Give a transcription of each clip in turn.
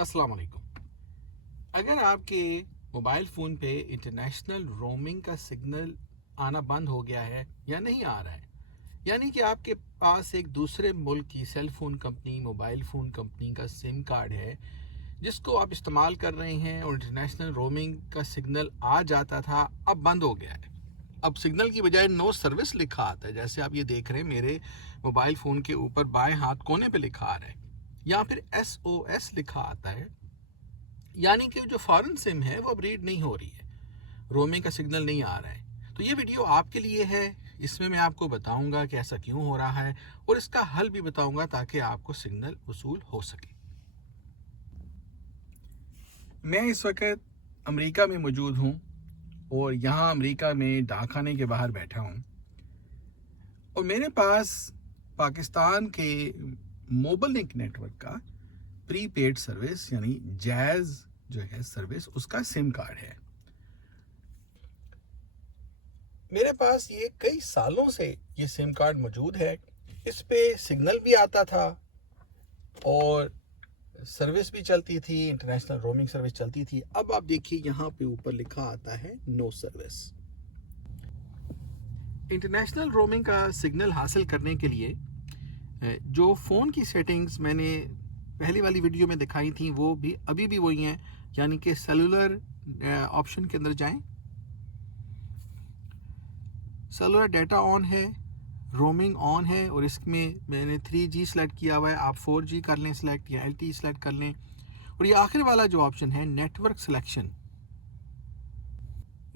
अस्सलाम वालेकुम। अगर आपके मोबाइल फ़ोन पे इंटरनेशनल रोमिंग का सिग्नल आना बंद हो गया है या नहीं आ रहा है, यानी कि आपके पास एक दूसरे मुल्क की cell phone company, mobile phone company का सिम कार्ड है जिसको आप इस्तेमाल कर रहे हैं और इंटरनेशनल रोमिंग का सिग्नल आ जाता था, अब बंद हो गया है। अब सिग्नल की बजाय नो सर्विस लिखा आता है, जैसे आप ये देख रहे हैं मेरे मोबाइल फ़ोन के ऊपर बाएं हाथ कोने पे लिखा आ रहा है, या फिर SOS लिखा आता है, यानी कि जो फॉरेन सिम है वो अब रीड नहीं हो रही है, रोमिंग का सिग्नल नहीं आ रहा है। तो ये वीडियो आपके लिए है। इसमें मैं आपको बताऊंगा कि ऐसा क्यों हो रहा है और इसका हल भी बताऊंगा ताकि आपको सिग्नल वसूल हो सके। मैं इस वक्त अमेरिका में मौजूद हूं और यहाँ अमेरिका में डाकखाने के बाहर बैठा हूं और मेरे पास पाकिस्तान के मोबाइल लिंक नेटवर्क का प्रीपेड सर्विस यानी जैज़ जो है सर्विस, उसका सिम कार्ड है। मेरे पास ये कई सालों से ये सिम कार्ड मौजूद है। इस पे सिग्नल भी आता था और सर्विस भी चलती थी, इंटरनेशनल रोमिंग सर्विस चलती थी। अब आप देखिए यहाँ पे ऊपर लिखा आता है नो सर्विस। इंटरनेशनल रोमिंग का सिग्नल हासिल करने के लिए जो फ़ोन की सेटिंग्स मैंने पहली वाली वीडियो में दिखाई थी वो भी अभी भी वही हैं, यानी कि सेलुलर ऑप्शन के अंदर जाएं, सेलुलर डाटा ऑन है, रोमिंग ऑन है और इसमें मैंने 3G सेलेक्ट किया हुआ है। आप 4G कर लें सेलेक्ट या LTE सेलेक्ट कर लें। और ये आखिर वाला जो ऑप्शन है नेटवर्क सिलेक्शन,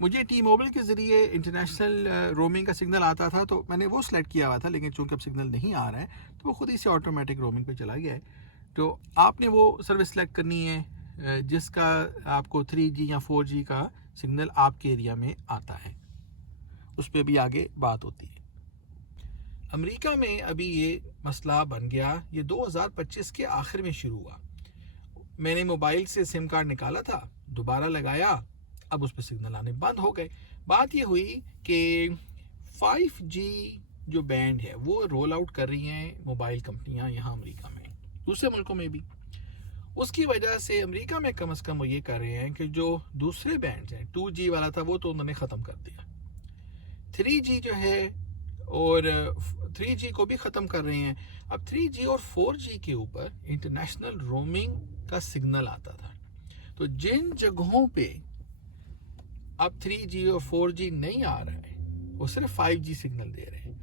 मुझे टी मोबाइल के ज़रिए इंटरनेशनल रोमिंग का सिग्नल आता था तो मैंने वो सिलेक्ट किया हुआ था, लेकिन चूंकि अब सिग्नल नहीं आ रहा है तो वो खुद ही से ऑटोमेटिक रोमिंग पे चला गया है। तो आपने वो सर्विस सेलेक्ट करनी है जिसका आपको 3G या 4G का सिग्नल आपके एरिया में आता है, उस पर भी आगे बात होती है। अमेरिका में अभी ये मसला बन गया, ये 2025 के आखिर में शुरू हुआ। मैंने मोबाइल से सिम कार्ड निकाला था, दोबारा लगाया, अब उस पर सिग्नल आने बंद हो गए। बात ये हुई कि 5G जो बैंड है वो रोल आउट कर रही हैं मोबाइल कंपनियां यहाँ अमेरिका में, दूसरे मुल्कों में भी। उसकी वजह से अमेरिका में कम से कम वो ये कर रहे हैं कि जो दूसरे बैंड हैं, 2G वाला था वो तो उन्होंने ख़त्म कर दिया, 3G जो है और 3G को भी ख़त्म कर रहे हैं। अब 3G और 4G के ऊपर इंटरनेशनल रोमिंग का सिग्नल आता था, तो जिन जगहों पे अब 3G और 4G नहीं आ रहा है, वो सिर्फ 5G सिग्नल दे रहे हैं,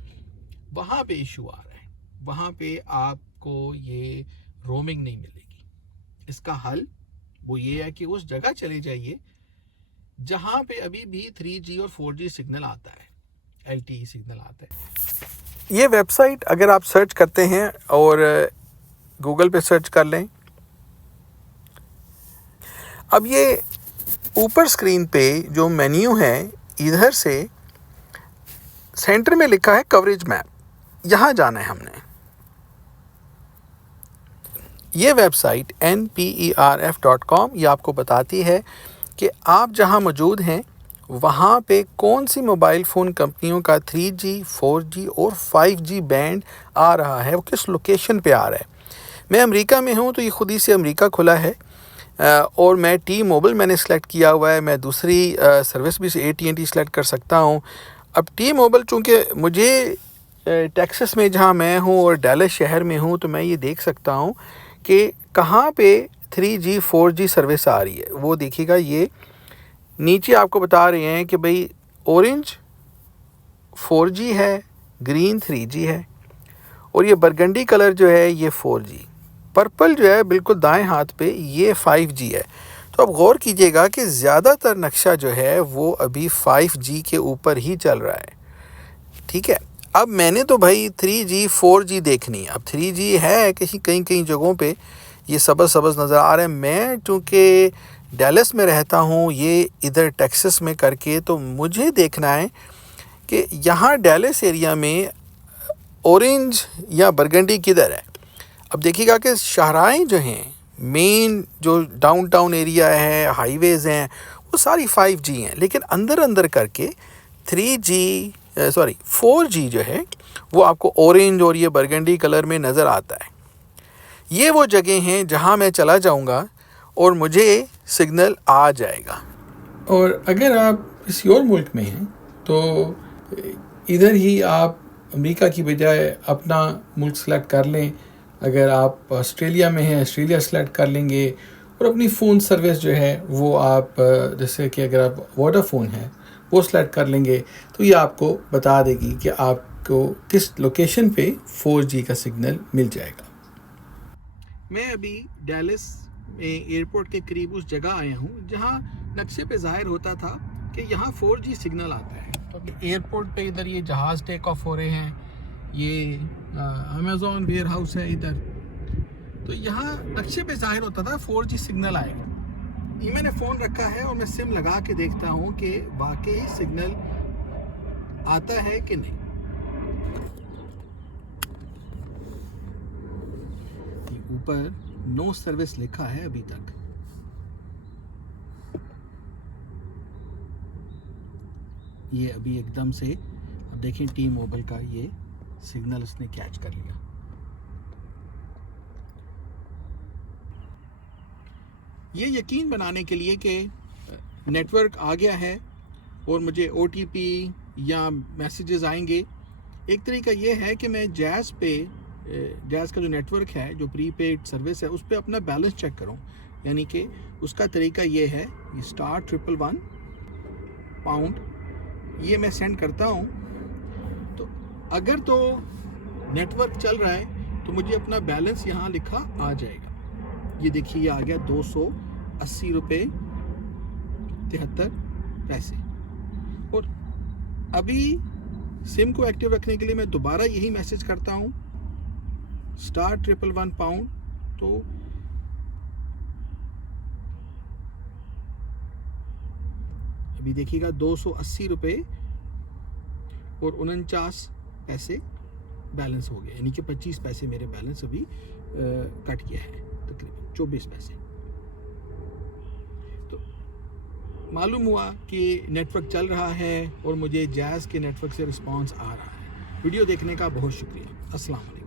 वहाँ पे इशू आ रहा है, वहाँ पे आपको ये रोमिंग नहीं मिलेगी। इसका हल वो ये है कि उस जगह चले जाइए जहाँ पे अभी भी 3G और 4G सिग्नल आता है, LTE सिग्नल आता है। ये वेबसाइट अगर आप सर्च करते हैं और गूगल पे सर्च कर लें, अब ये ऊपर स्क्रीन पे जो मेन्यू है इधर से सेंटर में लिखा है कवरेज मैप, यहाँ जाना है हमने। ये वेबसाइट nperf.com ये आपको बताती है कि आप जहाँ मौजूद हैं वहाँ पे कौन सी मोबाइल फ़ोन कंपनियों का 3G, 4G और 5G बैंड आ रहा है, वो किस लोकेशन पे आ रहा है। मैं अमेरिका में हूँ तो ये खुद ही से अमेरिका खुला है और मैं टी मोबाइल मैंने सेलेक्ट किया हुआ है। मैं दूसरी सर्विस भी AT&T सेलेक्ट कर सकता हूँ। अब टी मोबाइल चूँकि मुझे टेक्सास में जहाँ मैं हूँ और डैलस शहर में हूँ तो मैं ये देख सकता हूँ कि कहाँ पे 3G 4G सर्विस आ रही है। वो देखिएगा, ये नीचे आपको बता रहे हैं कि भाई ऑरेंज 4G है, ग्रीन 3G है और ये बरगंडी कलर जो है ये 4G, पर्पल जो है बिल्कुल दाएं हाथ पे ये 5G है। तो अब गौर कीजिएगा कि ज़्यादातर नक्शा जो है वो अभी 5G के ऊपर ही चल रहा है, ठीक है। अब मैंने तो भाई 3G 4G देखनी है। अब 3G है कहीं कहीं जगहों पे ये सबज़ नज़र आ रहा है। मैं चूँकि डैलस में रहता हूँ, ये इधर टेक्सास में करके, तो मुझे देखना है कि यहाँ डैलस एरिया में ऑरेंज या बरगंडी किधर है। अब देखिएगा कि शाहराएँ जो हैं, मेन जो डाउनटाउन एरिया है, हाईवेज़ हैं, वो सारी 5G हैं, लेकिन अंदर करके 4G जो है वो आपको ऑरेंज और ये बरगंडी कलर में नज़र आता है। ये वो जगह हैं जहाँ मैं चला जाऊँगा और मुझे सिग्नल आ जाएगा। और अगर आप किसी और मुल्क में हैं तो इधर ही आप अमेरिका की बजाय अपना मुल्क सेलेक्ट कर लें। अगर आप ऑस्ट्रेलिया में हैं, ऑस्ट्रेलिया सेलेक्ट कर लेंगे और अपनी फ़ोन सर्विस जो है वो आप जैसे कि अगर आप वोडाफोन है वो सेलेक्ट कर लेंगे तो ये आपको बता देगी कि आपको किस लोकेशन पे 4G का सिग्नल मिल जाएगा। मैं अभी डैलस में एयरपोर्ट के करीब उस जगह आया हूँ जहाँ नक्शे पे ज़ाहिर होता था कि यहाँ 4G सिग्नल आता है। तो एयरपोर्ट पे इधर ये जहाज़ टेक ऑफ हो रहे हैं, ये अमेज़ॉन वेयर हाउस है इधर, तो यहाँ नक्शे पे ज़ाहिर होता था 4G सिग्नल आएगा। ये मैंने फ़ोन रखा है और मैं सिम लगा के देखता हूँ कि वाकई सिग्नल आता है कि नहीं। ऊपर नो सर्विस लिखा है अभी तक। ये अभी एकदम से अब देखें टी मोबाइल का ये सिग्नल उसने कैच कर लिया। ये यकीन बनाने के लिए कि नेटवर्क आ गया है और मुझे OTP या मैसेजेस आएंगे, एक तरीका ये है कि मैं जैज़ का जो नेटवर्क है, जो प्रीपेड सर्विस है, उस पर अपना बैलेंस चेक करूं। यानी कि उसका तरीका ये है, ये *111# ये मैं सेंड करता हूं। तो अगर तो नेटवर्क चल रहा है तो मुझे अपना बैलेंस यहाँ लिखा आ जाएगा। ये देखिए, ये आ गया 280 रुपये 73 पैसे। और अभी सिम को एक्टिव रखने के लिए मैं दोबारा यही मैसेज करता हूँ, *111#। तो अभी देखिएगा 280 रुपये और 49 पैसे बैलेंस हो गया, यानी कि 25 पैसे मेरे बैलेंस अभी कट गया है, तकरीबन 24 पैसे। तो मालूम हुआ कि नेटवर्क चल रहा है और मुझे जैज़ के नेटवर्क से रिस्पांस आ रहा है। वीडियो देखने का बहुत शुक्रिया। अस्सलाम वालेकुम।